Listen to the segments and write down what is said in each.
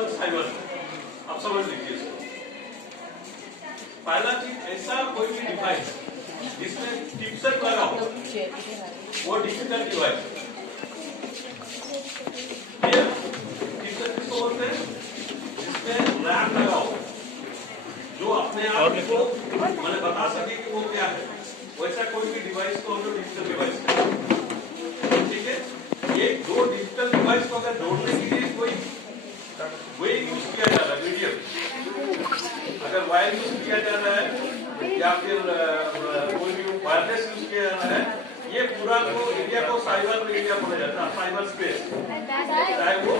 Digital cyber, आप समझ लीजिए इसको। पहला चीज, ऐसा कोई भी डिवाइस जिसमें चिपसेट लगा हो वो डिजिटल डिवाइस। ये चिपसेट किसको बोलते हैं? जिसमें रैम लगा हो, जो अपने आप को मैंने बता सके कि वो क्या है, वैसा कोई भी डिवाइस को हम लोग डिजिटल डिवाइस कहते हैं। ठीक है, ये दो डिजिटल डिवाइस को अगर जोड़ने के लिए कोई वे यूज किया जा रहा है, मीडियम, अगर वायर यूज किया जा रहा है या फिर कोई भी वायरलेस यूज किया जा रहा है, ये पूरा को एरिया को साइबर एरिया बोला जाता है, साइबर स्पेस। चाहे वो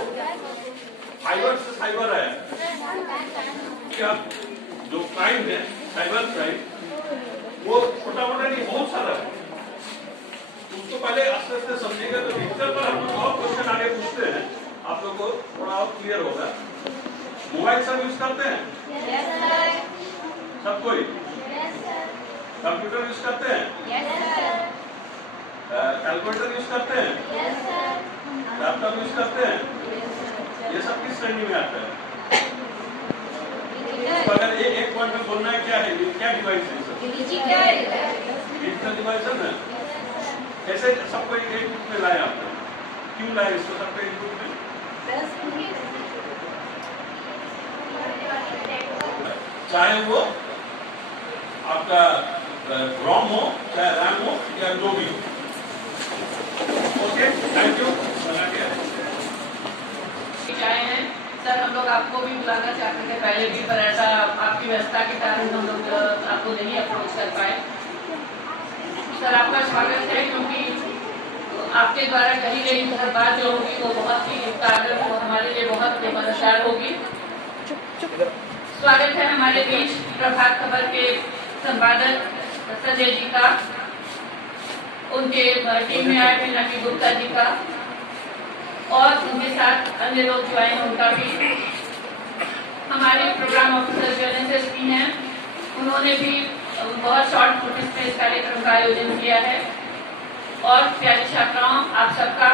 फाइबर से साइबर है, क्या जो क्राइम है, साइबर क्राइम, वो छोटा मोटा नहीं, बहुत सारा है। उसको पहले आस्ते आस्ते समझेगा तो डिजिटल पर हम लोग और क्वेश्चन आगे पूछते हैं, आप लोग को थोड़ा और क्लियर होगा। मोबाइल सब यूज करते हैं? yes, sir. सब कोई? yes, कंप्यूटर यूज करते हैं? yes, कैलकुलेटर यूज करते हैं? yes, लैपटॉप यूज करते हैं? yes, ये सब किस श्रेणी में आता है? अगर एक पॉइंट में बोलना है, क्या है ये, क्या डिवाइस है सर? डिजिटल डिवाइस है ना। कैसे सबको एक ग्रुप में लाया आपने? क्यों लाया इसको सबको एक ग्रुप में? चाहे वो आपका रोम हो, चाहे रैम हो, या जो भी हो। Okay, thank you. चाहे हैं सर, हम लोग आपको भी बुलाना चाहते थे पहले भी, पर ऐसा आपकी व्यवस्था के कारण हम लोग आपको नहीं अप्रोच कर पाए। सर आपका स्वागत है, क्योंकि आपके द्वारा कही गई हर बात जो होगी वो बहुत ही कारगर, वो हमारे लिए बहुत मददगार होगी। स्वागत है हमारे बीच प्रभात खबर के संपादक संजय जी का, उनके टीम में आए थे नकी गुप्ता जी का, और उनके साथ अन्य लोग जो आए हैं उनका भी। हमारे प्रोग्राम ऑफिसर जो एनएसएसपी हैं, उन्होंने भी बहुत शॉर्ट नोटिस में इस कार्यक्रम का आयोजन किया है। और प्यारी छात्राओं, आप सबका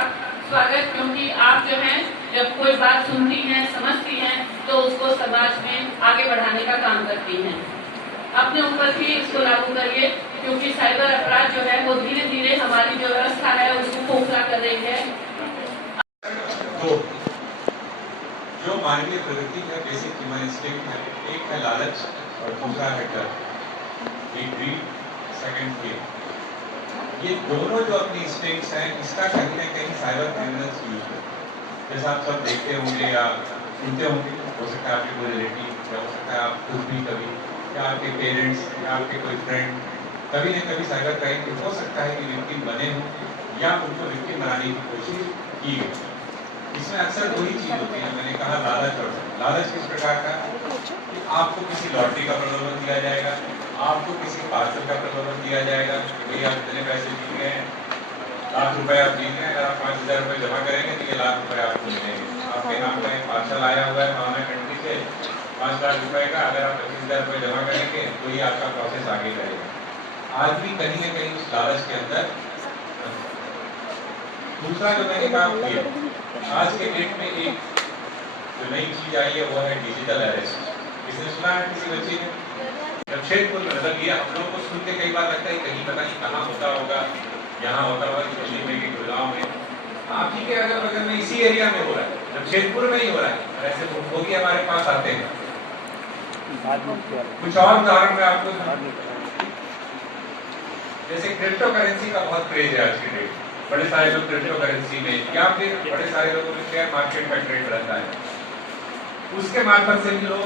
स्वागत, क्योंकि आप जो हैं जब कोई बात सुनती हैं, समझती हैं, तो उसको समाज में आगे बढ़ाने का काम करती हैं। अपने ऊपर भी इसको लागू करिए, क्योंकि साइबर अपराध जो है वो धीरे धीरे हमारी जो व्यवस्था है उसको खोखला कर रही है। जो मानवीय प्रगति का बेसिक ह्यूमन इंस्टिंक्ट है, एक है लालच और दूसरा है डर, सेकंड फियर। ये दोनों जो अपनी इंस्टिंक्ट्स हैं, इसका कहीं ना कहीं साइबर क्रिमिनल्स यूज करते हैं। जैसा आप सब देखते होंगे या सुनते होंगे, हो सकता है आपके कोई रिलेटिव, या हो सकता है आप खुद भी कभी, या आपके पेरेंट्स, या आपके कोई फ्रेंड कभी न कभी साइबर क्राइम के हो सकता है कि विक्टिम बने हों या उनको विक्टिम बनाने की कोशिश की गई। इसमें अक्सर दो ही चीज होती है, मैंने कहा लालच और लालच किस प्रकार का कि आपको किसी लॉटरी का प्रलोभन दिया जाएगा, आपको किसी पार्सल का प्रलोभन दिया जाएगा कि भाई आप इतने पैसे जीत गए हैं, लाख रुपए आप जीत गए, अगर आप 5,000 रुपये जमा करेंगे तो ये लाख रुपए आपको मिलेंगे। आपके नाम का एक पार्सल आया हुआ है फॉरेन कंट्री से 5 लाख रुपए का, अगर आप 25,000 रुपये जमा करेंगे तो ये आपका प्रोसेस आगे रहेगा। आज भी कहीं न कहीं उस लालच के अंदर। दूसरा जो मैंने कहा, आज के डेट में एक जो नई चीज आई है वो है डिजिटल अरेस्ट। इसने सुना है किसी बच्चे ने? जमशेदपुर में नजर लिया, हम लोगों को सुन के कई बार लगता है कहीं पता नहीं कहाँ होता होगा, यहाँ होता होगा दिल्ली में कि गुड़गांव में। आप ही के अगल बगल में इसी एरिया में हो रहा है, जमशेदपुर में ही हो रहा है। ऐसे वो भी हमारे पास आते हैं। कुछ और उदाहरण में आपको, जैसे क्रिप्टो करेंसी का बहुत क्रेज है आज के डेट, बड़े सारे लोग क्रिप्टो करेंसी में या फिर बड़े सारे लोगों में शेयर मार्केट का ट्रेड रहता है, उसके मार्फत से भी लोग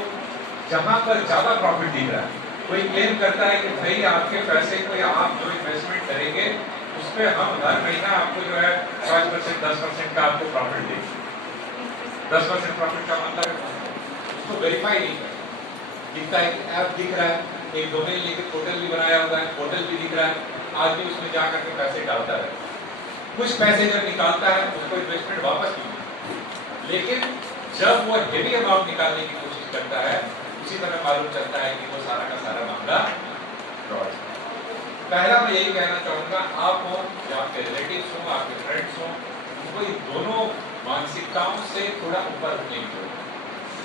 जहां पर ज्यादा प्रॉफिट दिख रहा है, कोई क्लेम करता है कि भाई आपके पैसे को आप जो इन्वेस्टमेंट करेंगे उस पर हम हर महीना आपको जो है 5% 10% का आपको प्रॉफिट देंगे। 10% प्रॉफिट का मतलब उसको वेरीफाई नहीं करता, दिखता है कि ऐप दिख रहा है, एक डोमेन लेके पोर्टल भी बनाया हुआ है, पोर्टल भी दिख रहा है, आदमी उसमें जा करके पैसे डालता है, कुछ पैसे जब निकालता है उसको इन्वेस्टमेंट वापस नहीं मिलता। लेकिन जब वो हेवी अमाउंट निकालने की कोशिश करता है, उसी तरह मालूम चलता है कि वो सारा का सारा मामला फ्रॉड है। पहला मैं यही कहना चाहूंगा, आप हो या आपके रिलेटिव्स हो, आपके फ्रेंड्स हो, उनको इन दोनों मानसिकताओं से थोड़ा ऊपर उठने की जरूरत है।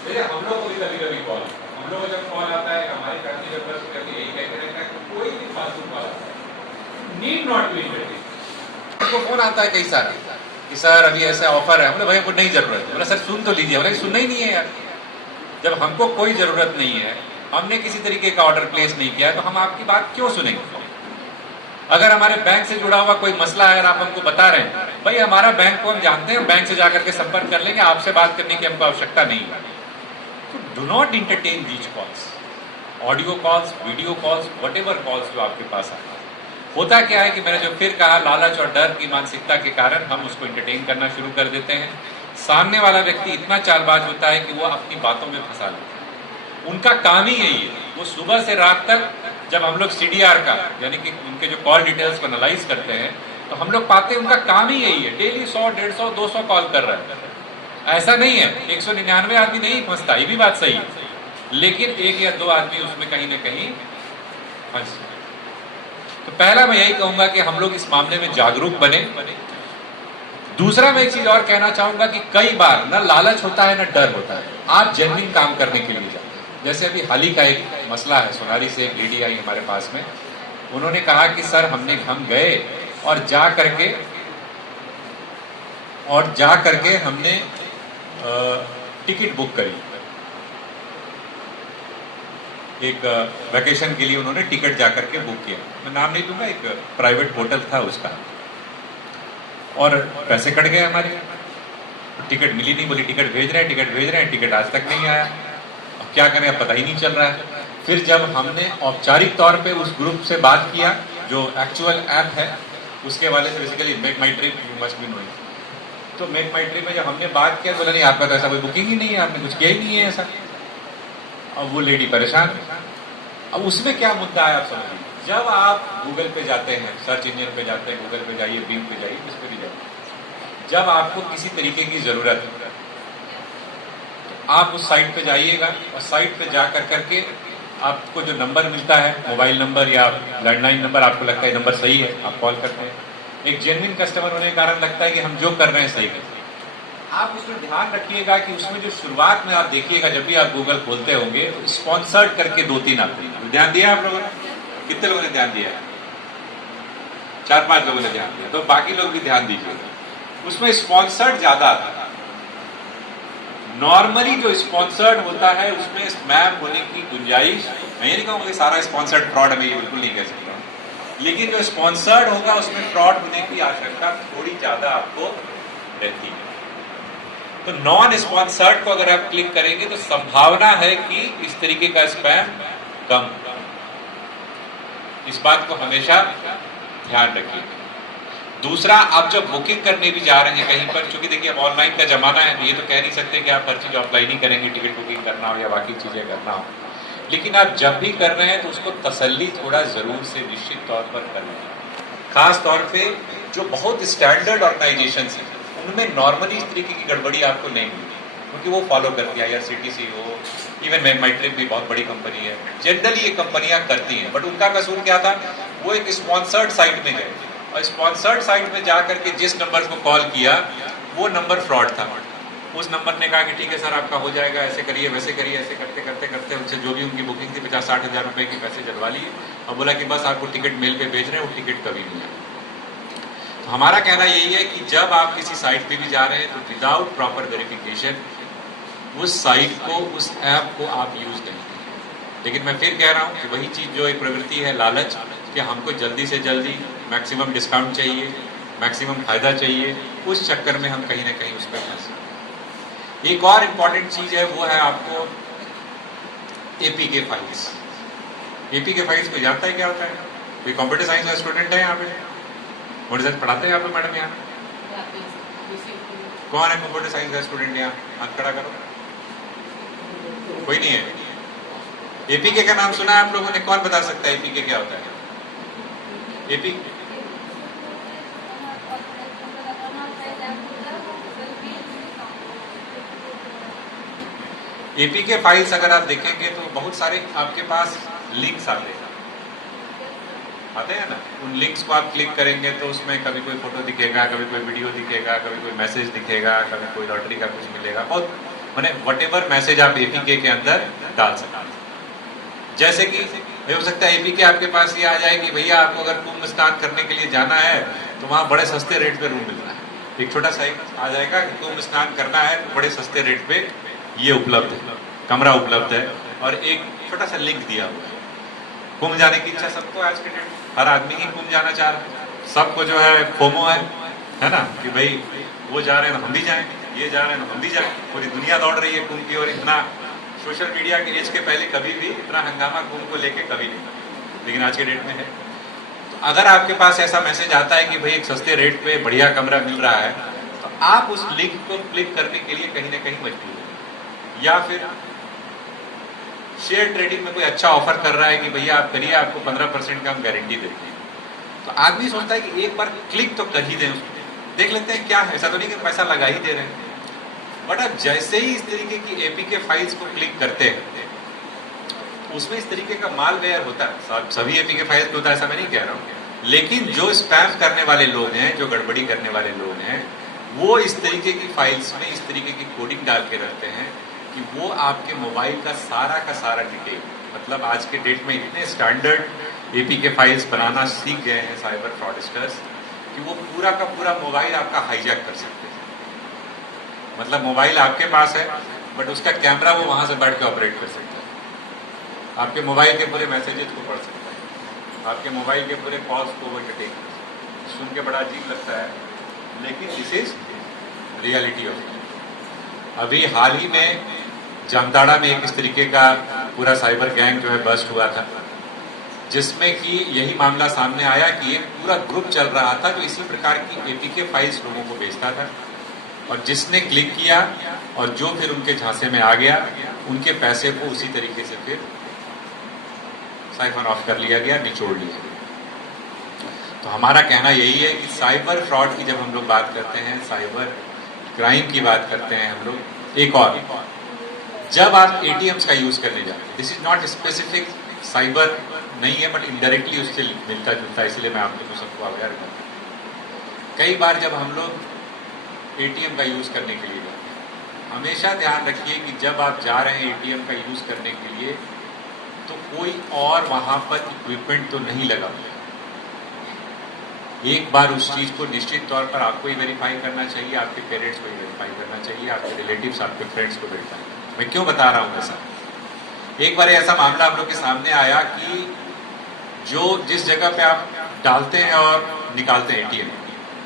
देखिए हम लोग को भी कभी कॉल, हम लोग को जब कॉल आता है हमारी फैमिली मेंबर्स को कभी यही कहते रहता है कि कोई भी फालतू कॉल आता है, नीड नॉट बी इंटरटेन। तो फोन आता है कई सारा कि सर अभी ऐसा ऑफर है, हमने भाई हमको नहीं जरूरत है। बोला सर सुन तो लीजिए, बोला सुनना ही नहीं है यार। जब हमको कोई जरूरत नहीं है, हमने किसी तरीके का ऑर्डर प्लेस नहीं किया, तो हम आपकी बात क्यों सुनेंगे? अगर हमारे बैंक से जुड़ा हुआ कोई मसला है और आप हमको बता रहे हैं, भाई हमारा बैंक को हम जानते हैं, बैंक से जाकर के संपर्क कर लेंगे, आपसे बात करने की हमको आवश्यकता नहीं है। तो do not entertain these calls, audio calls, video calls, whatever calls जो आपके पास आए। होता क्या है कि मैंने जो फिर कहा, लालच और डर की मानसिकता के कारण हम उसको इंटरटेन करना शुरू कर देते हैं। सामने वाला व्यक्ति इतना चालबाज होता है कि वो अपनी बातों में फंसा लेता है। उनका काम ही यही है, वो सुबह से रात तक, जब हम लोग CDR का यानी कि उनके जो कॉल डिटेल्स को एनालाइज करते हैं, तो हम लोग पाते हैं उनका काम ही यही है, डेली 100, 150, 200 कॉल कर रहा है। ऐसा नहीं है 199 आदमी नहीं फंसता, ये भी बात सही है, लेकिन 1 या 2 आदमी उसमें कहीं ना कहीं फंस। तो पहला मैं यही कहूंगा कि हम लोग इस मामले में जागरूक बने। दूसरा मैं एक चीज और कहना चाहूंगा कि कई बार ना लालच होता है ना डर होता है, आप जेन्युइन काम करने के लिए जाते हैं। जैसे अभी हाल ही का एक मसला है, सोनारी से एक लेडी आई हमारे पास में, उन्होंने कहा कि सर हम गए और जा करके हमने टिकट बुक करी, एक वैकेशन के लिए उन्होंने टिकट जाकर के बुक किया, मैं नाम नहीं दूंगा, एक प्राइवेट होटल था उसका, और पैसे कट गए हमारे, टिकट मिली नहीं, बोली टिकट भेज रहे हैं, टिकट आज तक नहीं आया, अब क्या करें, अब पता ही नहीं चल रहा है। फिर जब हमने औपचारिक तौर पे उस ग्रुप से बात किया जो एक्चुअल ऐप है उसके वाले से, basically make my trip, you must be knowing, तो मेक माई ट्रिप में जब हमने बात किया, बोला नहीं आपका तो ऐसा कोई बुकिंग ही नहीं है, आपने कुछ किया ही नहीं है ऐसा। अब वो लेडी परेशान है। अब उसमें क्या मुद्दा है आप समझिए, जब आप गूगल पे जाते हैं, सर्च इंजन पे जाते हैं, गूगल पे जाइए, बिंग पे जाइए, उस पर भी जाइए, जब आपको किसी तरीके की जरूरत है तो आप उस साइट पे जाइएगा, और साइट पे जा करके आपको जो नंबर मिलता है, मोबाइल नंबर या लैंडलाइन नंबर, आपको लगता है नंबर सही है, आप कॉल करते हैं। एक जेन्युइन कस्टमर होने के कारण लगता है कि हम जो कर रहे हैं सही करते हैं। आप उसमें ध्यान रखिएगा कि उसमें जो शुरुआत में आप देखिएगा, जब भी आप गूगल खोलते होंगे तो स्पॉन्सर्ड करके 2-3 आते हैं। ध्यान दिया आप लोगों ने? कितने लोगों ने ध्यान दिया? 4-5 लोगों ने ध्यान दिया, तो बाकी लोग भी ध्यान दीजिएगा। उसमें स्पॉन्सर्ड ज्यादा आता है। नॉर्मली जो स्पॉन्सर्ड होता है उसमें स्पैम होने की गुंजाइश, मैं ये नहीं कहूँगा कि सारा स्पॉन्सर्ड फ्रॉड है, मैं ये बिल्कुल नहीं कह सकता, लेकिन जो स्पॉन्सर्ड होगा उसमें फ्रॉड होने की आशंका थोड़ी ज्यादा आपको रहती है। तो नॉन स्पॉन्सर्ड को अगर आप क्लिक करेंगे तो संभावना है कि इस तरीके का स्पैम कम। इस बात को हमेशा ध्यान रखिए। दूसरा, आप जब बुकिंग करने भी जा रहे हैं कहीं पर, क्योंकि देखिए अब ऑनलाइन का जमाना है, ये तो कह नहीं सकते कि आप हर चीज ऑफलाइन ही करेंगे, टिकट बुकिंग करना हो या बाकी चीजें करना हो, लेकिन आप जब भी कर रहे हैं तो उसको तसल्ली थोड़ा जरूर से निश्चित तौर पर कर लें। खास तौर पे जो बहुत स्टैंडर्ड ऑर्गेनाइजेशन है उनमें नॉर्मली इस तरीके की गड़बड़ी आपको नहीं मिलेगी, क्योंकि वो फॉलो करती है, या CTC हो, इवन मेक माई ट्रिप भी बहुत बड़ी कंपनी है, जनरली ये कंपनियां करती हैं। बट उनका कसूर क्या था, वो एक स्पॉन्सर्ड साइट में गए और स्पॉन्सर्ड साइट में जाकर के जिस नंबर को कॉल किया वो नंबर फ्रॉड था। उस नंबर ने कहा कि ठीक है सर आपका हो जाएगा, ऐसे करिए वैसे करिए, ऐसे करते करते करते उनसे जो भी उनकी बुकिंग थी 50-60 हज़ार रुपए के पैसे जलवा लिए और बोला कि बस आपको टिकट मेल पे भेज रहे हैं, वो टिकट कभी नहीं आया। तो हमारा कहना यही है कि जब आप किसी साइट पे भी जा रहे हैं तो विदाउट प्रॉपर वेरिफिकेशन उस साइट को, उस ऐप को आप यूज नहीं करें। लेकिन मैं फिर कह रहा हूँ कि वही चीज जो एक प्रवृत्ति है लालच, कि हमको जल्दी से जल्दी मैक्सिमम डिस्काउंट चाहिए, मैक्सिमम फायदा चाहिए, उस चक्कर में हम कहीं ना कहीं उस पर फंसे। एक और इम्पॉर्टेंट चीज है वो है आपको APK फाइल्स। APK फाइल्स को जानता है क्या होता है? कोई कंप्यूटर साइंस का स्टूडेंट है यहाँ पे? कंप्यूटर साइंस पढ़ाते हैं आप लोग मैडम यहाँ? कौन है कंप्यूटर साइंस का स्टूडेंट यहाँ? हाथ खड़ा करो। कोई नहीं है? APK का नाम सुना है आप लोगों ने? कौन बता सकता है APK क्या होता है? APK फाइल्स अगर आप देखेंगे तो बहुत सारे आपके पास लिंक्स आते हैं ना। उन लिंक्स को आप क्लिक करेंगे तो उसमें कभी कोई फोटो दिखेगा, कभी कोई वीडियो दिखेगा, कभी कोई मैसेज दिखेगा, कभी कोई लॉटरी का कुछ मिलेगा, बहुत मैंने व्हाटएवर मैसेज आप एपीके के अंदर डाल सकते हैं। जैसे कि हो सकता है एपीके आपके पास ये आ जाए कि भैया आपको अगर कुंभ स्नान करने के लिए जाना है तो वहां बड़े सस्ते रेट पे रूम मिल रहा है। एक छोटा सा आ जाएगा कि कुंभ स्नान करना है तो बड़े सस्ते रेट पे ये उपलब्ध है, कमरा उपलब्ध है, और एक छोटा सा लिंक दिया हुआ है। कुंभ जाने की इच्छा सबको आज के डेट, हर आदमी ही कुंभ जाना चाह रहा है, सबको जो है फोमो है ना, कि भाई वो जा रहे हैं तो हम भी जाएंगे, ये जा रहे हैं तो हम भी जाएंगे। पूरी दुनिया दौड़ रही है कुंभ की, और इतना सोशल मीडिया के एज के पहले कभी भी इतना हंगामा कुंभ को लेके कभी नहीं, लेकिन आज के डेट में है। तो अगर आपके पास ऐसा मैसेज आता है कि भाई एक सस्ते रेट पे बढ़िया कमरा मिल रहा है, तो आप उस लिंक को क्लिक करने के लिए कहीं ना कहीं मजबूर हैं। या फिर शेयर ट्रेडिंग में कोई अच्छा ऑफर कर रहा है कि भैया आप करिए, आपको 15% का हम गारंटी देते हैं, तो आदमी सोचता है कि एक बार क्लिक तो कर ही दें, उसको देख लेते हैं क्या है, ऐसा तो नहीं कि पैसा लगा ही दे रहे हैं। बट अब जैसे ही इस तरीके की एपीके फाइल्स को क्लिक करते हैं, उसमें इस तरीके का मालवेयर होता है। सभी एपीके फाइल्स में होता है ऐसा मैं नहीं कह रहा हूँ, लेकिन जो स्पैम करने वाले लोग हैं, जो गड़बड़ी करने वाले लोग हैं, वो इस तरीके की फाइल्स में इस तरीके की कोडिंग डाल के रखते हैं कि वो आपके मोबाइल का सारा डिटेल, मतलब आज के डेट में इतने स्टैंडर्ड एपीके फाइल्स बनाना सीख गए हैं साइबर फ्रॉडस्टर्स कि वो पूरा का पूरा मोबाइल आपका हाईजैक कर सकते हैं। मतलब मोबाइल आपके पास है बट उसका कैमरा वो वहां से बैठ के ऑपरेट कर सकता है, आपके मोबाइल के पूरे मैसेजेस को पढ़ सकता है, आपके मोबाइल के पूरे कॉल्स को वो डिटेक्ट कर सकता है। सुन के बड़ा अजीब लगता है, लेकिन this is reality of it. अभी हाल ही में जामताड़ा में एक इस तरीके का पूरा साइबर गैंग जो है बस्ट हुआ था, जिसमें कि यही मामला सामने आया कि एक पूरा ग्रुप चल रहा था जो इसी प्रकार की एपीके फाइल्स लोगों को भेजता था, और जिसने क्लिक किया और जो फिर उनके झांसे में आ गया, उनके पैसे को उसी तरीके से फिर साइफन ऑफ कर लिया गया, निचोड़ लिया गया। तो हमारा कहना यही है कि साइबर फ्रॉड की जब हम लोग बात करते हैं, साइबर क्राइम की बात करते हैं हम लोग, एक और जब आप एटीएम्स का यूज करने जाते हैं, this is not specific cyber नहीं है बट इनडायरेक्टली उससे मिलता जुलता है, इसलिए मैं आप लोगों को सबको अवेयर करता हूं। कई बार जब हम लोग एटीएम का यूज करने के लिए जाते हैं, हमेशा ध्यान रखिए कि जब आप जा रहे हैं एटीएम का यूज करने के लिए, तो कोई और वहां पर इक्विपमेंट तो नहीं लगा हुआ। एक बार उस चीज को निश्चित तौर पर आपको ही वेरीफाई करना चाहिए, आपके पेरेंट्स को ही वेरीफाई करना चाहिए, आपके रिलेटिव्स, आपके फ्रेंड्स को वेरीफाई करना। मैं क्यों बता रहा हूं ऐसा? एक बार ऐसा मामला हम लोग के सामने आया कि जो जिस जगह पे आप डालते हैं और निकालते हैं एटीएम,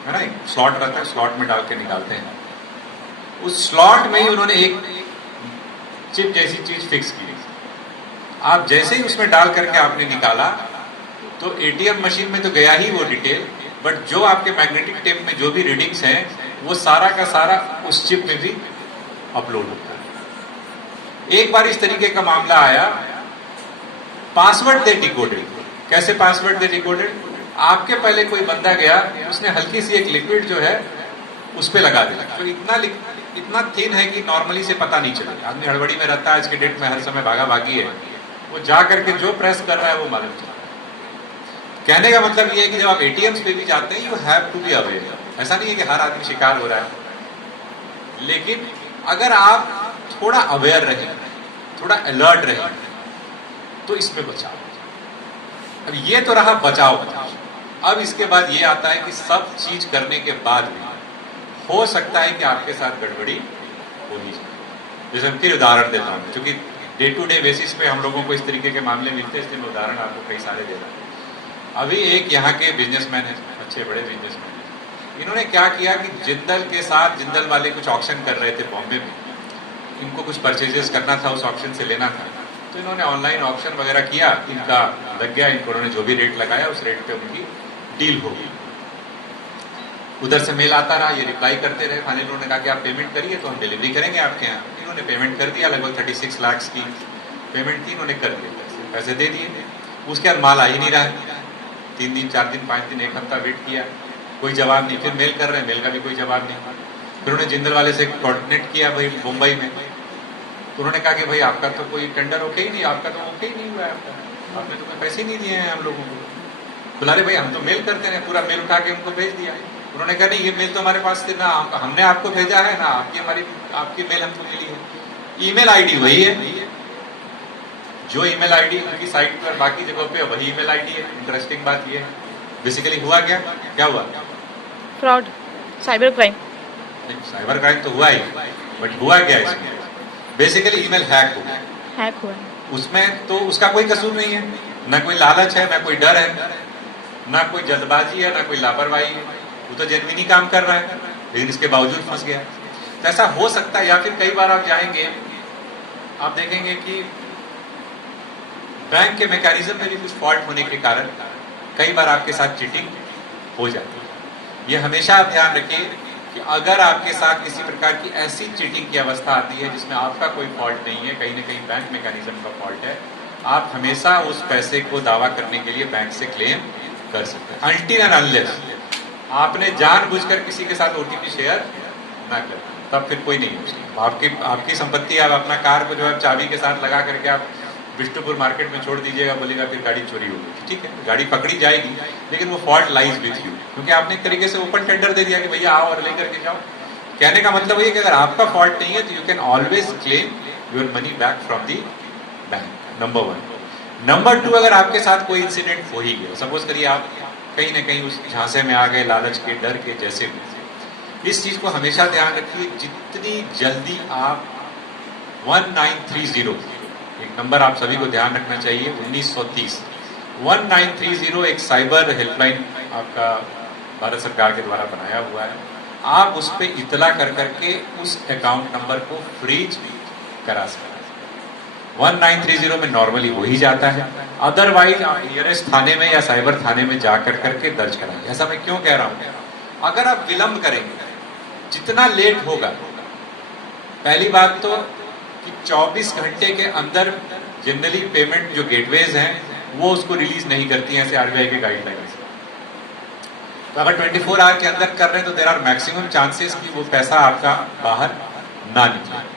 है ना, स्लॉट रहता है, स्लॉट में डाल के निकालते हैं, उस स्लॉट में ही उन्होंने एक चिप जैसी चीज फिक्स की। आप जैसे ही उसमें डाल करके आपने निकाला तो एटीएम मशीन में तो गया ही वो डिटेल, बट जो आपके मैग्नेटिक टेप में जो भी रीडिंग्स हैं वो सारा का सारा उस चिप में भी अपलोड होता है। एक बार इस तरीके का मामला आया, पासवर्ड थे डिकोडेड। कैसे पासवर्ड थे डिकोडेड? आपके पहले कोई बंदा गया, उसने हल्की सी एक लिक्विड जो है उस पर लगा दिया, तो इतना थिन है कि नॉर्मली से पता नहीं चलेगा। आदमी हड़बड़ी में रहता है, आज के डेट में हर समय भागा भागी है, वो जा करके जो प्रेस कर रहा है वो मालूम चलता है। कहने का मतलब ये है कि जब आप एटीएम्स पे भी जाते हैं, you have to be aware. ऐसा नहीं है कि हर आदमी शिकार हो रहा है, लेकिन अगर आप थोड़ा अवेयर रहे, थोड़ा अलर्ट रहे, तो इसमें बचाव। अब ये तो रहा बचाव। अब इसके बाद ये आता है कि सब चीज करने के बाद भी हो सकता है कि आपके साथ गड़बड़ी हो ही जाए। जैसे फिर उदाहरण देता हूं, क्योंकि डे टू डे बेसिस पे हम लोगों को इस तरीके के मामले मिलते हैं, इसलिए मैं उदाहरण आपको कई सारे दे रहा हूं। अभी एक यहाँ के बिजनेसमैन है, अच्छे बड़े बिजनेसमैन है, इन्होंने क्या किया कि जिंदल के साथ, जिंदल वाले कुछ ऑक्शन कर रहे थे बॉम्बे में, इनको कुछ परचेजेस करना था, उस ऑप्शन से लेना था, तो इन्होंने ऑनलाइन ऑप्शन वगैरह किया, इनका लग गया, इनको उन्होंने जो भी रेट लगाया उस रेट पे उनकी डील हो गई। उधर से मेल आता रहा, ये रिप्लाई करते रहे, फाइनली उन्होंने कहा कि आप पेमेंट करिए तो हम डिलीवरी करेंगे आपके यहाँ। इन्होंने पेमेंट कर दिया, लगभग 36 लाख की पेमेंट थी, इन्होंने कर दिया, पैसे दे दिए। उसके बाद माल आ ही नहीं रहा, 3 दिन 4 दिन 5 दिन 1 हफ्ता वेट किया, कोई जवाब नहीं। फिर मेल कर रहे हैं, मेल का भी कोई जवाब नहीं। फिर उन्होंने जिंदल वाले से कोऑर्डिनेट किया भाई मुंबई में, तो उन्होंने कहा कि भाई आपका तो कोई टेंडर ओके ही नहीं, आपका तो ओके ही नहीं हुआ है, आपने तो कोई पैसे नहीं दिए हैं हम लोगों को। बुला रहे भाई, हम तो मेल करते हैं, पूरा मेल उठा के उनको भेज दिया। उन्होंने कहा नहीं, ये मेल तो हमारे पास थी ना, हमने आपको भेजा है ना, आपकी मेल हमको मिली है। ईमेल आईडी वही है, जो ईमेल आईडी उनकी साइट पर बाकी जगहों पे वही ईमेल आईडी है। इंटरेस्टिंग बात ये है। बेसिकली हुआ क्या हुआ? Fraud, cyber crime. Cyber crime तो हुआ ही, बट हुआ क्या इसमें? बेसिकली ईमेल हैक हुआ। उसमें तो उसका कोई कसूर नहीं है, ना कोई लालच है, ना कोई डर है, ना कोई जल्दबाजी है, ना कोई लापरवाही है। वो तो जेन्युइन काम कर रहा है, लेकिन इसके बावजूद फंस गया। तो ऐसा हो सकता है। या फिर कई बार आप जाएंगे, आप देखेंगे कि बैंक के मैकेनिज्म में भी कुछ फॉल्ट होने के कारण कई बार आपके साथ चीटिंग हो जाती है। ये हमेशा आप ध्यान रखिए कि अगर आपके साथ किसी प्रकार की ऐसी चीटिंग की अवस्था आती है जिसमें आपका कोई फॉल्ट नहीं है, कहीं ना कहीं बैंक मैकेनिज्म का फॉल्ट है, आप हमेशा उस पैसे को दावा करने के लिए बैंक से क्लेम कर सकते हैं। अनटिल एंड अनलेस आपने जानबूझकर किसी के साथ ओटीपी शेयर ना कर, तब फिर कोई नहीं है। आपकी संपत्ति, आप अपना कार को जो है चाबी के साथ लगा करके आप विष्णुपुर मार्केट में छोड़ दीजिएगा, बोलेगा फिर गाड़ी चोरी हो गई, ठीक है, गाड़ी पकड़ी जाएगी, लेकिन वो फॉल्ट लाइज विथ यू, क्योंकि आपने एक तरीके से ओपन टेंडर दे दिया कि भैया आओ और लेकर के जाओ। कहने का मतलब ये कि अगर आपका फॉल्ट नहीं है तो you can always claim your money back from the bank, number 1। Number 2, अगर आपके साथ कोई इंसिडेंट हो ही गया, सपोज करिए आप कहीं ना कहीं उस झांसे में आ गए, लालच के, डर के, जैसे भी, इस चीज को हमेशा ध्यान रखिए, जितनी जल्दी आप 1930, एक नंबर आप सभी को ध्यान रखना चाहिए, 1930 1930 एक साइबर हेल्पलाइन आपका भारत सरकार के द्वारा बनाया हुआ है। आप उस पर इतला कर करके उस अकाउंट नंबर को फ्रीज करा सकते हैं। 1930 में नॉर्मली हो ही जाता है, अदरवाइज आप नियरेस्ट थाने में या साइबर थाने में जाकर करके दर्ज कराएंगे। ऐसा मैं क्यों कह रहा हूं? अगर आप विलंब करेंगे, जितना लेट होगा, पहली बात तो कि 24 घंटे के अंदर जनरली पेमेंट जो गेटवेज हैं वो उसको रिलीज नहीं करती हैं, ऐसे आरबीआई के गाइडलाइंस। तो अगर 24 आवर के अंदर कर रहे हैं तो देयर आर मैक्सिमम चांसेस कि वो पैसा आपका बाहर ना निकले।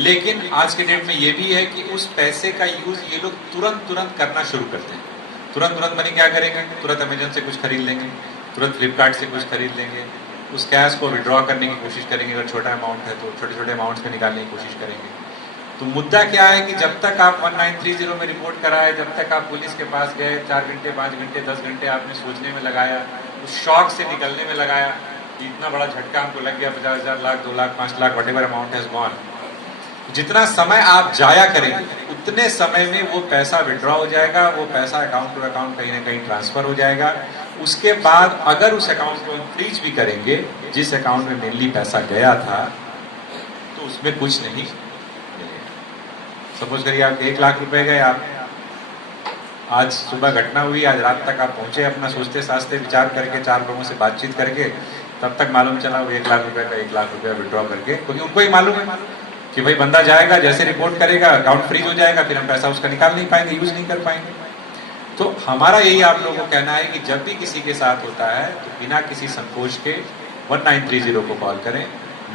लेकिन आज के डेट में ये भी है कि उस पैसे का यूज ये लोग तुरंत करना शुरू करते हैं। तुरंत मनी क्या करेंगे? तुरंत अमेजन से कुछ खरीद लेंगे, तुरंत फ्लिपकार्ट से कुछ खरीद लेंगे, उस कैश को विड्रॉ करने की कोशिश करेंगे, अगर छोटा अमाउंट है तो छोटे अमाउंट्स में निकालने की कोशिश करेंगे। तो मुद्दा क्या है कि जब तक आप 1930 में रिपोर्ट कराए, जब तक आप पुलिस के पास गए, 4 घंटे, 5 घंटे, 10 घंटे आपने सोचने में लगाया, उस शॉक से निकलने में लगाया कि इतना बड़ा झटका हमको लग गया, 50,000, lakh, 2 lakh, 5 lakh, what ever amount has gone. जितना समय आप जाया करेंगे उतने समय में वो पैसा विड्रॉ हो जाएगा, वो पैसा अकाउंट टू अकाउंट कहीं ना कहीं ट्रांसफर हो जाएगा। उसके बाद अगर उस अकाउंट को हम फ्रीज भी करेंगे, जिस अकाउंट में मेनली पैसा गया था, तो उसमें कुछ नहीं मिलेगा। सपोज करिए आप 1 लाख रुपए गए, आप आज सुबह घटना हुई, आज रात तक आप पहुंचे अपना सोचते साचते विचार करके, 4 लोगों से बातचीत करके, तब तक मालूम चला वो 1 लाख रुपए का 1 लाख रुपया विड्रॉ करके, क्योंकि उनको ही मालूम है कि भाई बंदा जाएगा, जैसे रिपोर्ट करेगा अकाउंट फ्रीज हो जाएगा, फिर हम पैसा उसका निकाल नहीं पाएंगे, यूज नहीं कर पाएंगे। तो हमारा यही आप लोगों को कहना है कि जब भी किसी के साथ होता है तो बिना किसी संकोच के 1930 को कॉल करें।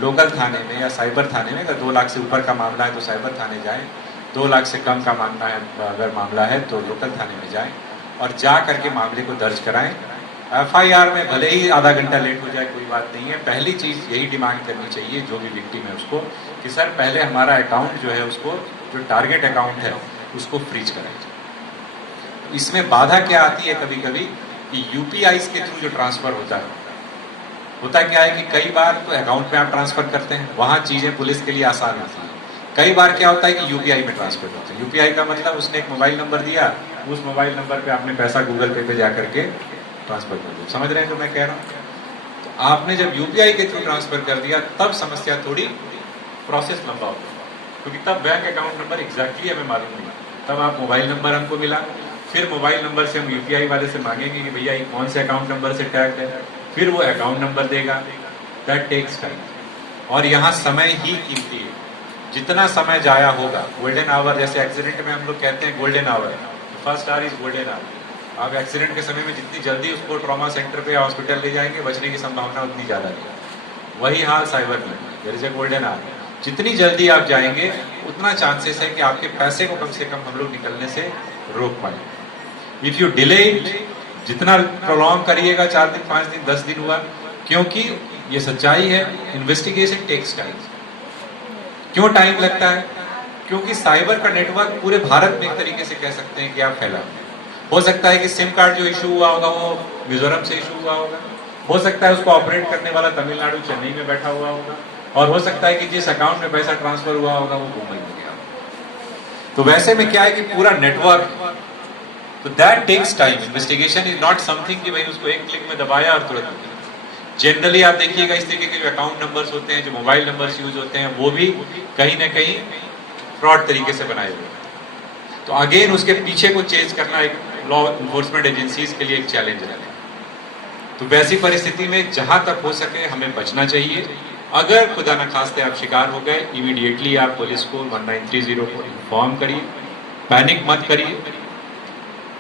लोकल थाने में या साइबर थाने में, अगर 2 लाख से ऊपर का मामला है तो साइबर थाने जाएं, 2 लाख से कम का मामला है अगर मामला है तो लोकल थाने में जाएं और जा करके मामले को दर्ज कराएं। FIR में भले ही आधा घंटा लेट हो जाए कोई बात नहीं है, पहली चीज यही डिमांड करनी चाहिए जो भी विक्टिम है उसको कि सर पहले हमारा अकाउंट जो है उसको, जो टारगेट अकाउंट है उसको फ्रीज कराएं। इसमें बाधा क्या आती है कभी कभी कि यूपीआई के थ्रू जो ट्रांसफर होता क्या है कि कई बार तो अकाउंट में आप ट्रांसफर करते हैं, वहां चीजें पुलिस के लिए आसान होती है। कई बार क्या होता है कि यूपीआई में ट्रांसफर करते हैं। यूपीआई का मतलब उसने एक मोबाइल नंबर दिया, उस मोबाइल नंबर पे आपने पैसा गूगल पे जाकर के ट्रांसफर कर दिया। समझ रहे हैं जो मैं कह रहा हूँ? तो आपने जब यूपीआई के थ्रू ट्रांसफर कर दिया तब समस्या थोड़ी प्रोसेस लंबा होता है, क्योंकि तब बैंक अकाउंट नंबर एग्जैक्टली हमें मालूम नहीं, तब आप मोबाइल नंबर हमको मिला, फिर मोबाइल नंबर से हम यूपीआई वाले से मांगेंगे कि भैया ये कौन से अकाउंट नंबर से टैग है, फिर वो अकाउंट नंबर देगा। दैट टेक्स टाइम, और यहाँ समय ही कीमती है। जितना समय जाया होगा, गोल्डन आवर, जैसे एक्सीडेंट में हम लोग कहते हैं golden hour, first hour is golden hour. आप एक्सीडेंट के समय में जितनी जल्दी उसको ट्रॉमा सेंटर पे या हॉस्पिटल ले जाएंगे, बचने की संभावना उतनी ज्यादा है। वही हाल साइबर में, there is a golden hour. जितनी जल्दी आप जाएंगे उतना चांसेस है कि आपके पैसे को कम से कम हम लोग निकलने से रोक पाएंगे। इफ यू डिले, जितना प्रोलॉन्ग करिएगा, 4 दिन, 5 दिन, 10 दिन हुआ, क्योंकि ये सच्चाई है, इन्वेस्टिगेशन टेक्स टाइम। क्यों टाइम लगता है? क्योंकि साइबर का नेटवर्क पूरे भारत में एक तरीके से कह सकते हैं कि आप फैला हो सकता है कि सिम कार्ड जो इशू हुआ होगा वो मिजोरम से इशू हुआ होगा, हो सकता है उसको ऑपरेट करने वाला तमिलनाडु चेन्नई में बैठा हुआ होगा, और हो सकता है कि जिस अकाउंट में पैसा ट्रांसफर हुआ होगा वो मुंबई में गया होगा। तो वैसे में क्या है कि पूरा नेटवर्क, तो that takes time. Investigation is not something कि भाई उसको एक क्लिक में दबाया और तुरंत। जनरली आप देखिएगा इस तरीके के जो अकाउंट नंबर्स होते हैं, जो मोबाइल नंबर्स यूज होते हैं, वो भी कहीं ना कहीं फ्रॉड तरीके से बनाए हुए हैं। तो अगेन उसके पीछे को चेज करना एक लॉ इन्फोर्समेंट एजेंसीज के लिए एक चैलेंज है। तो वैसी परिस्थिति में जहां तक हो सके हमें बचना चाहिए। अगर खुदा न खास्ते आप शिकार हो गए, इमीडिएटली आप पुलिस को 1930 को इन्फॉर्म करिए, पैनिक मत करिए।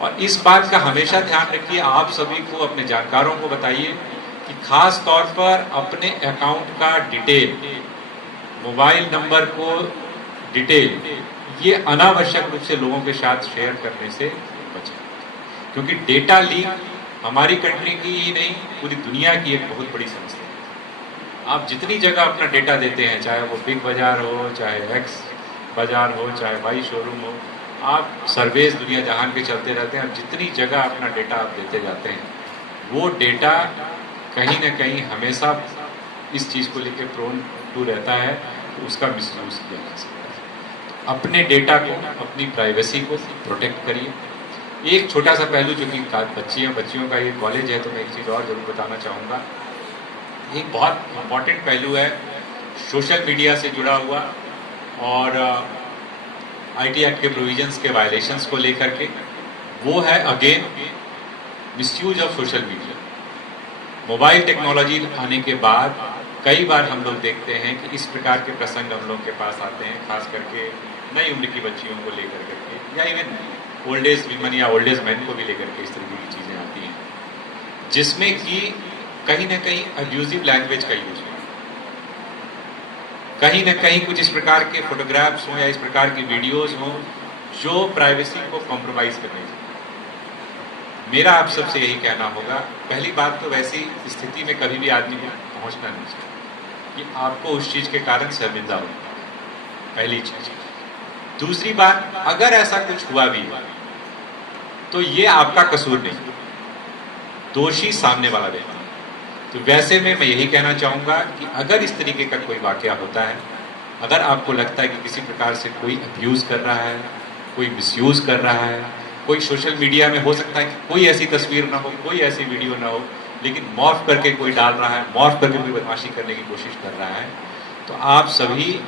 और इस बात का हमेशा ध्यान रखिए, आप सभी को, अपने जानकारों को बताइए कि खास तौर पर अपने अकाउंट का डिटेल, मोबाइल नंबर को डिटेल, ये अनावश्यक रूप से लोगों के साथ शेयर करने से बचें, क्योंकि डेटा लीक हमारी कंट्री की ही नहीं पूरी दुनिया की एक बहुत बड़ी समस्या है। आप जितनी जगह अपना डेटा देते हैं, चाहे वो बिग बाजार हो, चाहे एक्स बाजार हो, चाहे वाई शोरूम हो, आप सर्वेस दुनिया जहान के चलते रहते हैं, आप जितनी जगह अपना डेटा आप देते जाते हैं, वो डेटा कहीं ना कहीं हमेशा इस चीज़ को लेकर प्रोन टू रहता है तो उसका मिसयूज किया जा सकता है। अपने डेटा को, अपनी प्राइवेसी को प्रोटेक्ट करिए। एक छोटा सा पहलू, जो कि बच्चियों का ये कॉलेज है, तो मैं एक चीज़ और जरूर बताना चाहूँगा। एक बहुत इम्पॉर्टेंट पहलू है सोशल मीडिया से जुड़ा हुआ और आईटी एक्ट के प्रोविजंस के वायलेशंस को लेकर के, वो है again misuse of social media. Mobile technology आने के बाद कई बार हम लोग देखते हैं कि इस प्रकार के प्रसंग हम लोग के पास आते हैं, खास करके नई उम्र की बच्चियों को लेकर के, या इवन ओल्ड एज विमन या ओल्ड एज मैन को भी लेकर के इस तरीके की चीज़ें आती हैं, जिसमें कि कहीं ना कहीं अब्यूजिव लैंग्वेज का यूज है, कहीं ना कहीं कुछ इस प्रकार के फोटोग्राफ्स हों या इस प्रकार की वीडियोस हों जो प्राइवेसी को कॉम्प्रोमाइज करने चाहिए। मेरा आप सबसे यही कहना होगा, पहली बात तो वैसी स्थिति में कभी भी आदमी को पहुंचना नहीं चाहिए कि आपको उस चीज़ के कारण शर्मिंदा हो, पहली चीज। दूसरी बात, अगर ऐसा कुछ हुआ भी तो ये आपका कसूर नहीं, दोषी सामने वाला व्यक्ति। तो वैसे में मैं यही कहना चाहूँगा कि अगर इस तरीके का कोई वाकया होता है, अगर आपको लगता है कि किसी प्रकार से कोई अब्यूज़ कर रहा है, कोई मिसयूज़ कर रहा है, कोई सोशल मीडिया में हो सकता है कि कोई ऐसी तस्वीर ना हो, कोई ऐसी वीडियो ना हो, लेकिन मॉर्फ करके कोई डाल रहा है, मॉर्फ करके कोई बदमाशी करने की कोशिश कर रहा है, तो आप सभी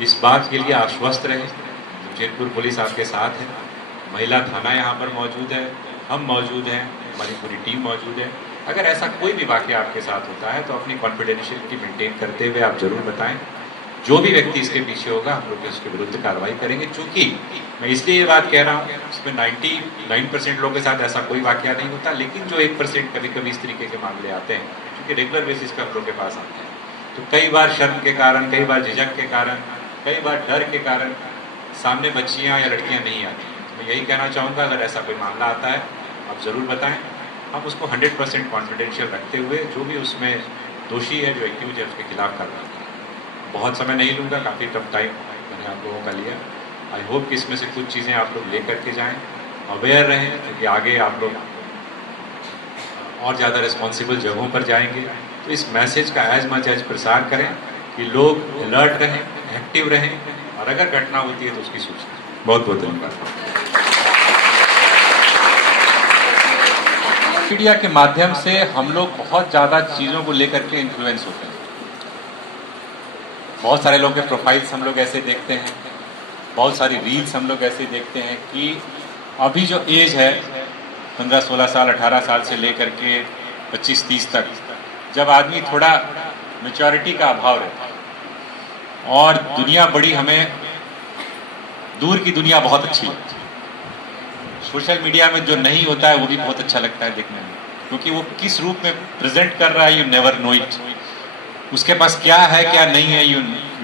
इस बात के लिए आश्वस्त रहें। जमशेदपुर पुलिस आपके साथ है, महिला थाना यहाँ पर मौजूद है, हम मौजूद हैं, हमारी पूरी टीम मौजूद है। अगर ऐसा कोई भी वाकया आपके साथ होता है तो अपनी कॉन्फिडेंशियलिटी मेंटेन करते हुए आप जरूर बताएं। जो भी व्यक्ति इसके पीछे होगा हम लोग उसके विरुद्ध कार्रवाई करेंगे। चूंकि मैं इसलिए ये बात कह रहा हूँ, इसमें 99% लोगों के साथ ऐसा कोई वाकया नहीं होता, लेकिन जो 1% कभी कभी इस तरीके के मामले आते हैं, क्योंकि रेगुलर बेसिस पे हम लोग के पास आते हैं, तो कई बार शर्म के कारण, कई बार झिझक के कारण, कई बार डर के कारण सामने बच्चियाँ या लड़कियाँ नहीं आती। तो मैं यही कहना चाहूँगा, अगर ऐसा कोई मामला आता है आप ज़रूर बताएं, हम उसको 100% कॉन्फिडेंशियल रखते हुए जो भी उसमें दोषी है, जो एक्यूज है, उसके खिलाफ कार्रवाई करें। बहुत समय नहीं लूँगा, काफ़ी कम टाइम मैंने आप लोगों का लिया। आई होप कि इसमें से कुछ चीज़ें आप लोग ले करके जाएँ, अवेयर रहें, क्योंकि आगे आप लोग और ज़्यादा रिस्पॉन्सिबल जगहों पर जाएंगे। तो इस मैसेज का एज मच एज प्रसार करें कि लोग अलर्ट रहें, एक्टिव रहें, और अगर घटना होती है तो उसकी सूचना। बहुत बहुत धन्यवाद। मीडिया के माध्यम से हम लोग बहुत ज़्यादा चीज़ों को लेकर के इन्फ्लुएंस होते हैं। बहुत सारे लोगों के प्रोफाइल्स हम लोग ऐसे देखते हैं, बहुत सारी रील्स हम लोग ऐसे देखते हैं कि अभी जो एज है 15-16 साल, 18 साल से लेकर के 25-30 तक, जब आदमी थोड़ा मैच्योरिटी का अभाव रहता है और दुनिया बड़ी, हमें दूर की दुनिया बहुत अच्छी लगती है। सोशल मीडिया में जो नहीं होता है वो भी बहुत अच्छा लगता है देखने में, क्योंकि वो किस रूप में प्रेजेंट कर रहा है, यू नेवर नो इट। उसके पास क्या है क्या नहीं है, यू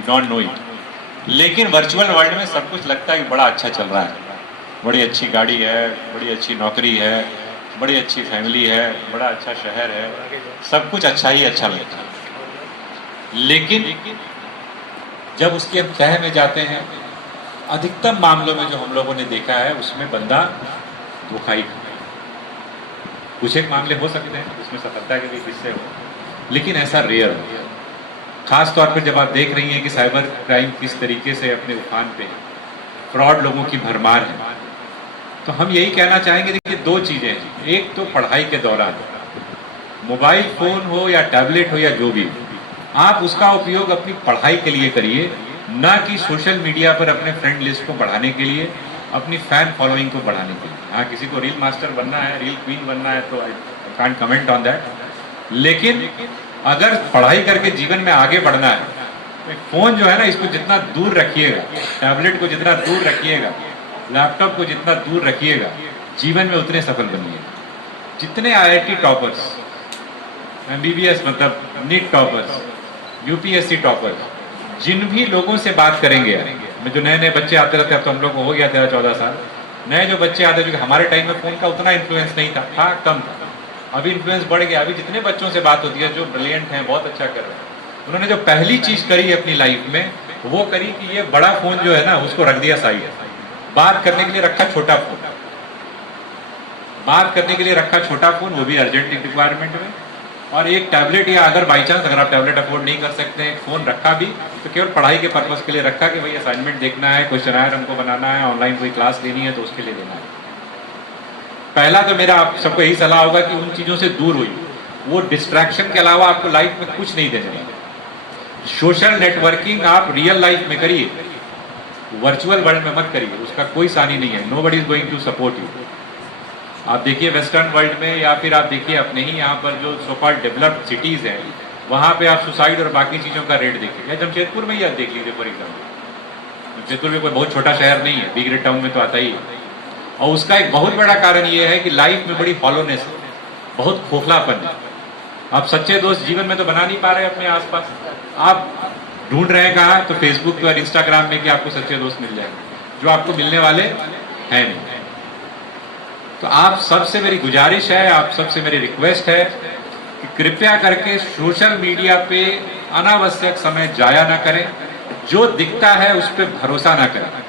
डोंट नो इट। लेकिन वर्चुअल वर्ल्ड में सब कुछ लगता है कि बड़ा अच्छा चल रहा है, बड़ी अच्छी गाड़ी है, बड़ी अच्छी नौकरी है, बड़ी अच्छी फैमिली है, बड़ा अच्छा शहर है, सब कुछ अच्छा ही अच्छा लगता है। लेकिन जब उसके हम तह में जाते हैं, अधिकतम मामलों में जो हम लोगों ने देखा है उसमें बंदा धोखाई करता है। कुछ एक मामले हो सकते हैं उसमें सफलता के भी किस्से हो, लेकिन ऐसा रेयर हो। खास तौर पर जब आप देख रही हैं कि साइबर क्राइम किस तरीके से अपने उफान पे है, फ्रॉड लोगों की भरमार है, तो हम यही कहना चाहेंगे देखिए दो चीजें हैं। एक तो पढ़ाई के दौरान मोबाइल फोन हो या टैबलेट हो या जो भी, आप उसका उपयोग अपनी पढ़ाई के लिए करिए, ना कि सोशल मीडिया पर अपने फ्रेंड लिस्ट को बढ़ाने के लिए, अपनी फैन फॉलोइंग को बढ़ाने के लिए। हाँ, किसी को रील मास्टर बनना है, रील क्वीन बनना है, तो I can't comment on that. लेकिन अगर पढ़ाई करके जीवन में आगे बढ़ना है तो फोन जो है ना, इसको जितना दूर रखिएगा, टैबलेट को जितना दूर रखिएगा, लैपटॉप को जितना दूर रखिएगा, जीवन में उतने सफल बनिएगा। जितने IIT टॉपर्स, MBBS मतलब नीट टॉपर्स, UPSC टॉपर्स, जिन भी लोगों से बात करेंगे, जो नए नए बच्चे आते रहते हैं, तो हम लोग को हो गया 13-14 साल, नए जो बच्चे आते हैं, जो हमारे टाइम में फोन का उतना इन्फ्लुएंस नहीं था, कम था। अभी इन्फ्लुएंस बढ़ गया। अभी जितने बच्चों से बात होती है जो ब्रिलियंट हैं, बहुत अच्छा कर रहे हैं, उन्होंने जो पहली चीज करी अपनी लाइफ में, वो करी कि ये बड़ा फोन जो है ना, उसको रख दिया साइड, बात करने के लिए रखा छोटा फोन, बात करने के लिए रखा छोटा फोन, वो भी अर्जेंट रिक्वायरमेंट में, और एक टैबलेट, या अगर बाई चांस अगर आप टैबलेट अफोर्ड नहीं कर सकते हैं, फोन रखा भी तो केवल पढ़ाई के पर्पस के लिए रखा कि भाई असाइनमेंट देखना है, क्वेश्चन आयर हमको बनाना है, ऑनलाइन कोई क्लास लेनी है तो उसके लिए देना है। पहला तो मेरा आप सबको यही सलाह होगा कि उन चीजों से दूर हुई, वो डिस्ट्रैक्शन के अलावा आपको लाइफ में कुछ नहीं देने वाले। सोशल नेटवर्किंग आप रियल लाइफ में करिए, वर्चुअल वर्ल्ड में मत करिए, उसका कोई सानी नहीं है। Nobody is going to support you. आप देखिए वेस्टर्न वर्ल्ड में, या फिर आप देखिए अपने ही यहाँ पर जो सो कॉल्ड डेवलप्ड सिटीज हैं, वहाँ पे आप सुसाइड और बाकी चीज़ों का रेट देखिए। जमशेदपुर में ही आप देख लीजिए फॉर एग्जाम्पल। जमशेदपुर में कोई बहुत छोटा शहर नहीं है, बिग रेड टाउन में तो आता ही है। और उसका एक बहुत बड़ा कारण ये है कि लाइफ में बड़ी हॉलोनेस है, बहुत खोखलापन है। आप सच्चे दोस्त जीवन में तो बना नहीं पा रहे अपने आसपास। आप ढूंढ रहे हैं कहाँ, तो फेसबुक पे और इंस्टाग्राम में कि आपको सच्चे दोस्त मिल जाएंगे, जो आपको मिलने वाले हैं नहीं। तो आप सबसे मेरी गुजारिश है, आप सबसे मेरी रिक्वेस्ट है कि कृपया करके सोशल मीडिया पे अनावश्यक समय जाया ना करें, जो दिखता है उस पर भरोसा ना करें।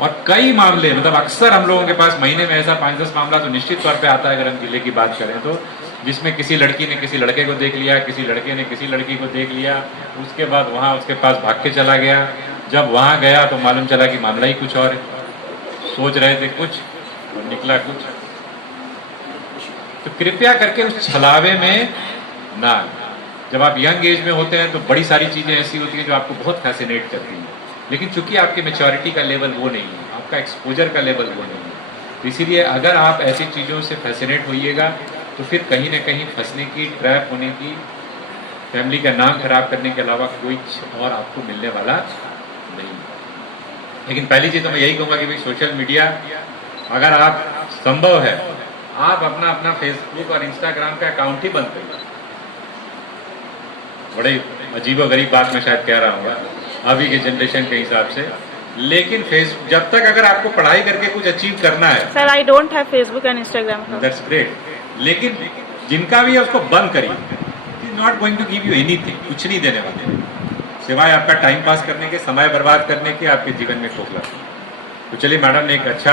और कई मामले, मतलब अक्सर हम लोगों के पास महीने में ऐसा 5-10 मामला तो निश्चित तौर पे आता है, अगर हम जिले की बात करें तो, जिसमें किसी लड़की ने किसी लड़के को देख लिया, किसी लड़के ने किसी लड़की को देख लिया, उसके बाद वहां उसके पास भाग के चला गया। जब वहां गया तो मालूम चला कि मामला ही कुछ और है, सोच रहे थे कुछ और निकला कुछ। तो कृपया करके उस छलावे में ना, जब आप यंग एज में होते हैं तो बड़ी सारी चीजें ऐसी होती हैं जो आपको बहुत फैसिनेट करती हैं, लेकिन चूंकि आपकी मैच्योरिटी का लेवल वो नहीं है, आपका एक्सपोजर का लेवल वो नहीं है, तो इसीलिए अगर आप ऐसी चीज़ों से फैसिनेट होइएगा तो फिर कहीं ना कहीं फंसने की, ट्रैप होने की, फैमिली का नाम खराब करने के अलावा कोई और आपको मिलने वाला नहीं। लेकिन पहली चीज़ तो मैं यही कहूँगा कि भाई सोशल मीडिया, अगर आप संभव है आप अपना फेसबुक और इंस्टाग्राम का अकाउंट ही बंद करिए। बड़े अजीबोगरीब बात मैं शायद कह रहा हूँ अभी के जनरेशन के हिसाब से, लेकिन फेसबुक जब तक अगर आपको पढ़ाई करके कुछ अचीव करना है, sir I don't have Facebook and Instagram. That's great, लेकिन जिनका भी है उसको बंद करिए। Not going to give you anything, कुछ नहीं देने वाले सिवाय आपका टाइम पास करने के, समय बर्बाद करने के, आपके जीवन में खोखला। तो चलिए, मैडम ने एक अच्छा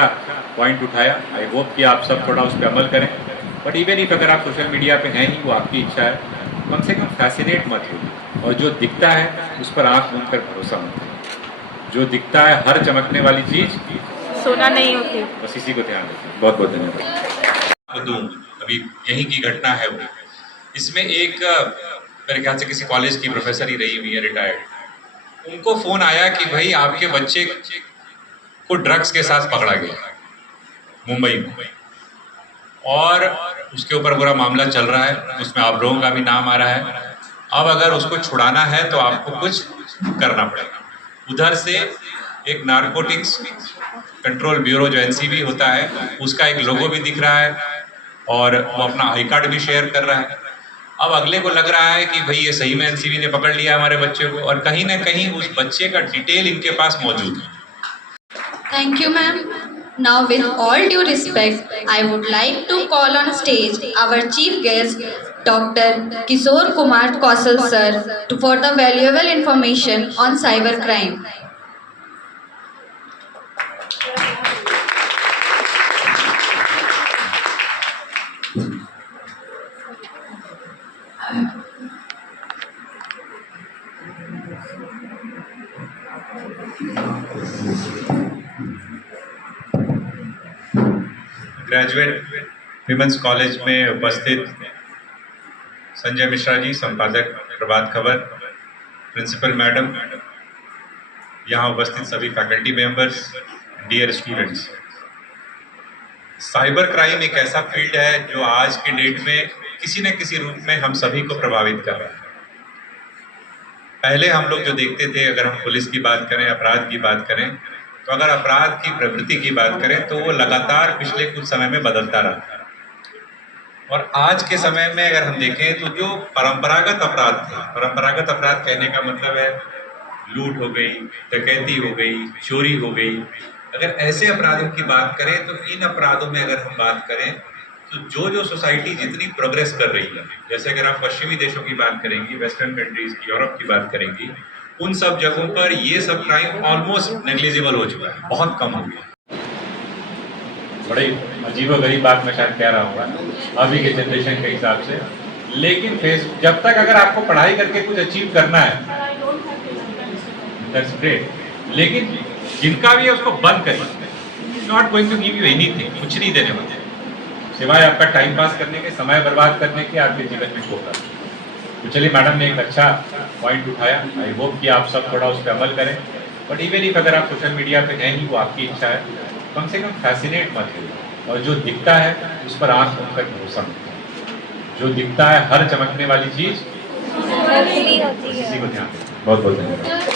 पॉइंट उठाया, आई होप कि आप सब थोड़ा उस पर अमल करें। बट इवन इफ अगर आप सोशल मीडिया पे हैं ही, वो आपकी इच्छा है, कम से कम फैसिनेट मत होइए, और जो दिखता है उस पर आंख मूंद कर भरोसा मत करिए। जो दिखता है, हर चमकने वाली चीज सोना नहीं होती, बस इसी को ध्यान रखें। बहुत बहुत धन्यवाद। अभी यहीं की घटना है वो, इसमें एक मेरे ख्याल से किसी कॉलेज की प्रोफेसर ही रही हुई है, रिटायर्ड। उनको फोन आया कि भाई आपके बच्चे को ड्रग्स के साथ पकड़ा गया मुंबई में, और उसके ऊपर पूरा मामला चल रहा है, उसमें आप लोगों का भी नाम आ रहा है। अब अगर उसको छुड़ाना है तो आपको कुछ करना पड़ेगा। उधर से एक नारकोटिक्स कंट्रोल ब्यूरो जो NCB होता है, उसका एक लोगो भी दिख रहा है, और वो अपना आई कार्ड भी शेयर कर रहा है। अब अगले को लग रहा है कि भाई ये सही में NCB ने पकड़ लिया हमारे बच्चे को, और कहीं ना कहीं उस बच्चे का डिटेल इनके पास मौजूद है। Thank you ma'am. Now, with all due respect, I would like to call on stage our chief guest, Dr. Kishore Kumar Kausal sir, for the valuable information on cybercrime. Graduate women's college में उपस्थित संजय मिश्रा जी, संपादक Prabhat Khabar, principal madam, यहाँ उपस्थित सभी faculty members, dear students, cyber crime एक ऐसा field है जो आज के डेट में किसी न किसी रूप में हम सभी को प्रभावित कर रहा है। पहले हम लोग जो देखते थे, अगर हम पुलिस की बात करें, अपराध की बात करें, तो अगर अपराध की प्रवृत्ति की बात करें तो वो लगातार पिछले कुछ समय में बदलता रहा। और आज के समय में अगर हम देखें तो जो परंपरागत अपराध थे, परंपरागत अपराध कहने का मतलब है लूट हो गई, डकैती हो गई, चोरी हो गई, अगर ऐसे अपराधों की बात करें तो इन अपराधों में अगर हम बात करें तो जो सोसाइटी जितनी प्रोग्रेस कर रही है, जैसे अगर आप पश्चिमी देशों की बात करेंगी, वेस्टर्न कंट्रीज की, यूरोप की बात करेंगी, उन सब जगहों पर ये सब क्राइम ऑलमोस्ट नेग्लिजिबल हो चुका है, बहुत कम हो गया। बड़ी अजीबोगरीब बात मैं शायद कह रहा हूँ अभी के जनरेशन के हिसाब से, लेकिन जब तक अगर आपको पढ़ाई करके कुछ अचीव करना है, दैट्स ग्रेट, लेकिन जिनका भी है उसको बंद करिए। Not going to give you anything, कुछ नहीं देने वाले, सिवाय आपका टाइम पास करने के, समय बर्बाद करने के आपके जीवन में होगा। तो चलिए, मैडम ने एक अच्छा पॉइंट उठाया, आई होप कि आप सब थोड़ा उस पर अमल करें। बट इवन इफ अगर आप सोशल मीडिया पे हैं ही, वो आपकी इच्छा है, कम से कम फैसिनेट मत करिए, और जो दिखता है उस पर आंख बंद कर भरोसा मत करिए। जो दिखता है, हर चमकने वाली चीज इसी को ध्यान दें। बहुत बहुत धन्यवाद।